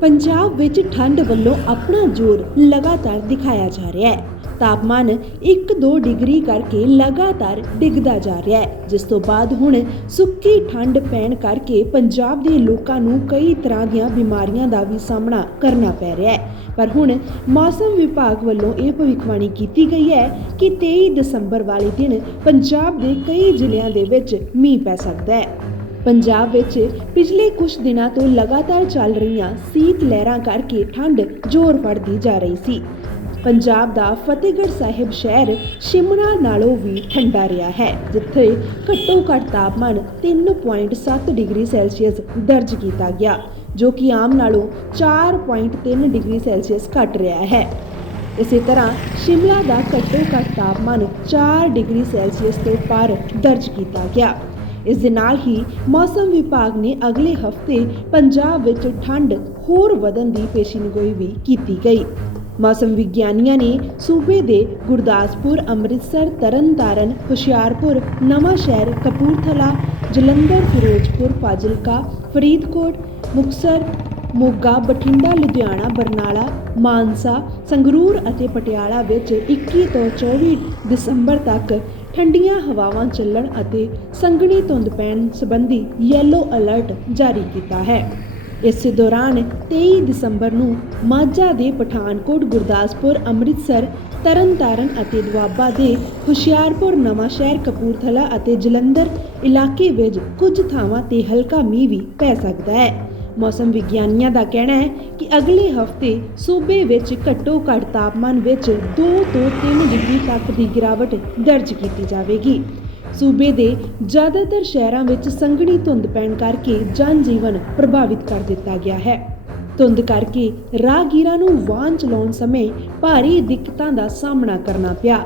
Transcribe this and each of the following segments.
ਪੰਜਾਬ ਵਿੱਚ ਠੰਡ ਵੱਲੋਂ ਆਪਣਾ ਜ਼ੋਰ ਲਗਾਤਾਰ ਦਿਖਾਇਆ ਜਾ ਰਿਹਾ ਹੈ। ਤਾਪਮਾਨ 1-2 ਡਿਗਰੀ ਕਰਕੇ ਲਗਾਤਾਰ ਡਿੱਗਦਾ ਜਾ ਰਿਹਾ ਹੈ, ਜਿਸ ਤੋਂ ਬਾਅਦ ਹੁਣ ਸੁੱਕੀ ਠੰਡ ਪੈਣ ਕਰਕੇ ਪੰਜਾਬ ਦੇ ਲੋਕਾਂ ਨੂੰ ਕਈ ਤਰ੍ਹਾਂ ਦੀਆਂ ਬਿਮਾਰੀਆਂ ਦਾ ਵੀ ਸਾਹਮਣਾ ਕਰਨਾ ਪੈ ਰਿਹਾ ਹੈ। ਪਰ ਹੁਣ ਮੌਸਮ ਵਿਭਾਗ ਵੱਲੋਂ ਇਹ ਭਵਿੱਖਬਾਣੀ ਕੀਤੀ ਗਈ ਹੈ ਕਿ 23 ਦਸੰਬਰ ਵਾਲੇ ਦਿਨ ਪੰਜਾਬ ਦੇ ਕਈ ਜ਼ਿਲ੍ਹਿਆਂ ਦੇ ਵਿੱਚ ਮੀਂਹ ਪੈ ਸਕਦਾ ਹੈ। ਪੰਜਾਬ ਵਿੱਚ ਪਿਛਲੇ ਕੁਝ ਦਿਨਾਂ ਤੋਂ ਲਗਾਤਾਰ ਚੱਲ ਰਹੀਆਂ ਸੀਤ ਲਹਿਰਾਂ ਕਰਕੇ ਠੰਡ ਜ਼ੋਰ ਫੜਦੀ ਜਾ ਰਹੀ ਸੀ। ਪੰਜਾਬ ਦਾ ਫਤਿਹਗੜ੍ਹ ਸਾਹਿਬ ਸ਼ਹਿਰ ਸ਼ਿਮਲਾ ਨਾਲੋਂ ਵੀ ਠੰਡਾ ਰਿਹਾ ਹੈ, ਜਿੱਥੇ ਘੱਟੋ ਘੱਟ ਤਾਪਮਾਨ 3.7 ਡਿਗਰੀ ਸੈਲਸੀਅਸ ਦਰਜ ਕੀਤਾ ਗਿਆ, ਜੋ ਕਿ ਆਮ ਨਾਲੋਂ 4.3 ਡਿਗਰੀ ਸੈਲਸੀਅਸ ਘੱਟ ਰਿਹਾ ਹੈ। ਇਸੇ ਤਰ੍ਹਾਂ ਸ਼ਿਮਲਾ ਦਾ ਘੱਟੋ ਘੱਟ ਤਾਪਮਾਨ 4 ਡਿਗਰੀ ਸੈਲਸੀਅਸ ਤੋਂ ਪਾਰ ਦਰਜ ਕੀਤਾ ਗਿਆ। ਇਸ ਦੇ ਨਾਲ ਹੀ ਮੌਸਮ ਵਿਭਾਗ ਨੇ ਅਗਲੇ ਹਫ਼ਤੇ ਪੰਜਾਬ ਵਿੱਚ ਠੰਡ ਹੋਰ ਵਧਣ ਦੀ ਪੇਸ਼ੀਨਗੋਈ ਵੀ ਕੀਤੀ ਗਈ। ਮੌਸਮ ਵਿਗਿਆਨੀਆਂ ਨੇ ਸੂਬੇ ਦੇ ਗੁਰਦਾਸਪੁਰ, ਅੰਮ੍ਰਿਤਸਰ, ਤਰਨਤਾਰਨ, ਹੁਸ਼ਿਆਰਪੁਰ, ਨਵਾਂ ਸ਼ਹਿਰ, ਕਪੂਰਥਲਾ, ਜਲੰਧਰ, ਫਿਰੋਜ਼ਪੁਰ, ਫਾਜ਼ਿਲਕਾ, ਫਰੀਦਕੋਟ ਮੁਕਸਰ ਮੋਗਾ, ਬਠਿੰਡਾ, ਲੁਧਿਆਣਾ, ਬਰਨਾਲਾ, ਮਾਨਸਾ, ਸੰਗਰੂਰ ਅਤੇ ਪਟਿਆਲਾ ਵਿੱਚ 21 ਤੋਂ 24 ਦਸੰਬਰ ਤੱਕ ਠੰਡੀਆਂ ਹਵਾਵਾਂ ਚੱਲਣ ਅਤੇ ਸੰਘਣੀ ਧੁੰਦ ਪੈਣ ਸੰਬੰਧੀ ਯੈਲੋ ਅਲਰਟ ਜਾਰੀ ਕੀਤਾ ਹੈ। ਇਸੇ ਦੌਰਾਨ 23 ਦਸੰਬਰ ਨੂੰ ਮਾਝਾ ਦੇ ਪਠਾਨਕੋਟ, ਗੁਰਦਾਸਪੁਰ, ਅੰਮ੍ਰਿਤਸਰ, ਤਰਨਤਾਰਨ ਅਤੇ ਦੁਆਬਾ ਦੇ ਹੁਸ਼ਿਆਰਪੁਰ ਨਵਾਂਸ਼ਹਿਰ ਕਪੂਰਥਲਾ ਅਤੇ ਜਲੰਧਰ ਇਲਾਕੇ ਵਿੱਚ ਕੁਝ ਥਾਵਾਂ ਤੇ ਹਲਕਾ ਮੀਂਹ ਵੀ ਪੈ ਸਕਦਾ ਹੈ। ਮੌਸਮ ਵਿਗਿਆਨੀਆਂ ਦਾ ਕਹਿਣਾ ਹੈ ਕਿ ਅਗਲੇ ਹਫ਼ਤੇ ਸੂਬੇ ਵਿੱਚ ਘੱਟੋ ਘੱਟ ਤਾਪਮਾਨ ਵਿੱਚ 2 ਤੋਂ 3 ਡਿਗਰੀ ਤੱਕ ਦੀ ਗਿਰਾਵਟ ਦਰਜ ਕੀਤੀ ਜਾਵੇਗੀ। ਸੂਬੇ ਦੇ ਜ਼ਿਆਦਾਤਰ ਸ਼ਹਿਰਾਂ ਵਿੱਚ ਸੰਘਣੀ ਧੁੰਦ ਪੈਣ ਕਰਕੇ ਜਨ ਜੀਵਨ ਪ੍ਰਭਾਵਿਤ ਕਰ ਦਿੱਤਾ ਗਿਆ ਹੈ। ਧੁੰਦ ਕਰਕੇ ਰਾਹਗੀਰਾਂ ਨੂੰ ਵਾਹਨ ਚਲਾਉਣ ਸਮੇਂ ਭਾਰੀ ਦਿੱਕਤਾਂ ਦਾ ਸਾਹਮਣਾ ਕਰਨਾ ਪਿਆ।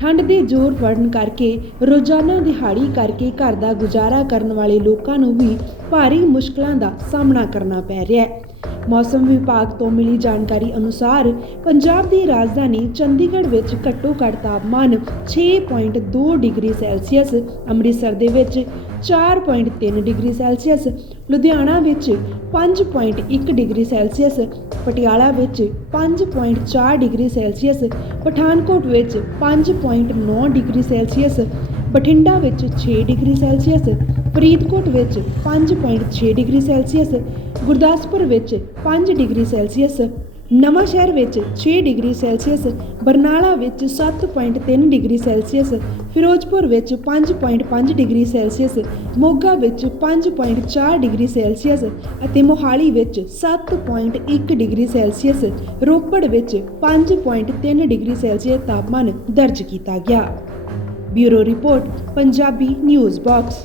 ਠੰਡ ਦੇ ਜ਼ੋਰ ਵੜਨ ਕਰਕੇ, ਰੋਜ਼ਾਨਾ ਦਿਹਾੜੀ ਕਰਕੇ ਘਰ ਦਾ ਗੁਜ਼ਾਰਾ ਕਰਨ ਵਾਲੇ ਲੋਕਾਂ ਨੂੰ ਵੀ ਭਾਰੀ ਮੁਸ਼ਕਲਾਂ ਦਾ ਸਾਹਮਣਾ ਕਰਨਾ ਪੈ ਰਿਹਾ ਹੈ। ਮੌਸਮ ਵਿਭਾਗ ਤੋਂ ਮਿਲੀ ਜਾਣਕਾਰੀ ਅਨੁਸਾਰ ਪੰਜਾਬ ਦੀ ਰਾਜਧਾਨੀ ਚੰਡੀਗੜ੍ਹ ਵਿੱਚ ਘੱਟੋ ਘੱਟ ਤਾਪਮਾਨ 6.2 ਡਿਗਰੀ ਸੈਲਸੀਅਸ, ਅੰਮ੍ਰਿਤਸਰ ਦੇ ਵਿੱਚ 4.3 ਡਿਗਰੀ ਸੈਲਸੀਅਸ, ਲੁਧਿਆਣਾ ਵਿੱਚ 5.1 ਡਿਗਰੀ ਸੈਲਸੀਅਸ, ਪਟਿਆਲਾ ਵਿੱਚ 5.4 ਡਿਗਰੀ ਸੈਲਸੀਅਸ, ਪਠਾਨਕੋਟ ਵਿੱਚ 5.9 ਡਿਗਰੀ ਸੈਲਸੀਅਸ, ਬਠਿੰਡਾ ਵਿੱਚ 6 ਡਿਗਰੀ ਸੈਲਸੀਅਸ ਫਰੀਦਕੋਟ ਵਿੱਚ 5.6 ਡਿਗਰੀ ਸੈਲਸੀਅਸ, ਗੁਰਦਾਸਪੁਰ ਵਿੱਚ 5 ਡਿਗਰੀ ਸੈਲਸੀਅਸ, ਨਵਾਂ ਸ਼ਹਿਰ ਵਿੱਚ 6 ਡਿਗਰੀ ਸੈਲਸੀਅਸ, ਬਰਨਾਲਾ ਵਿੱਚ 7.3 ਡਿਗਰੀ ਸੈਲਸੀਅਸ, ਫਿਰੋਜ਼ਪੁਰ ਵਿੱਚ 5.5 ਡਿਗਰੀ ਸੈਲਸੀਅਸ, ਮੋਗਾ ਵਿੱਚ 5.4 ਡਿਗਰੀ ਸੈਲਸੀਅਸ ਅਤੇ ਮੋਹਾਲੀ ਵਿੱਚ 7.1 ਡਿਗਰੀ ਸੈਲਸੀਅਸ, ਰੋਪੜ ਵਿੱਚ 5.3 ਡਿਗਰੀ ਸੈਲਸੀਅਸ ਤਾਪਮਾਨ ਦਰਜ ਕੀਤਾ ਗਿਆ। Bureau report, Punjabi news box.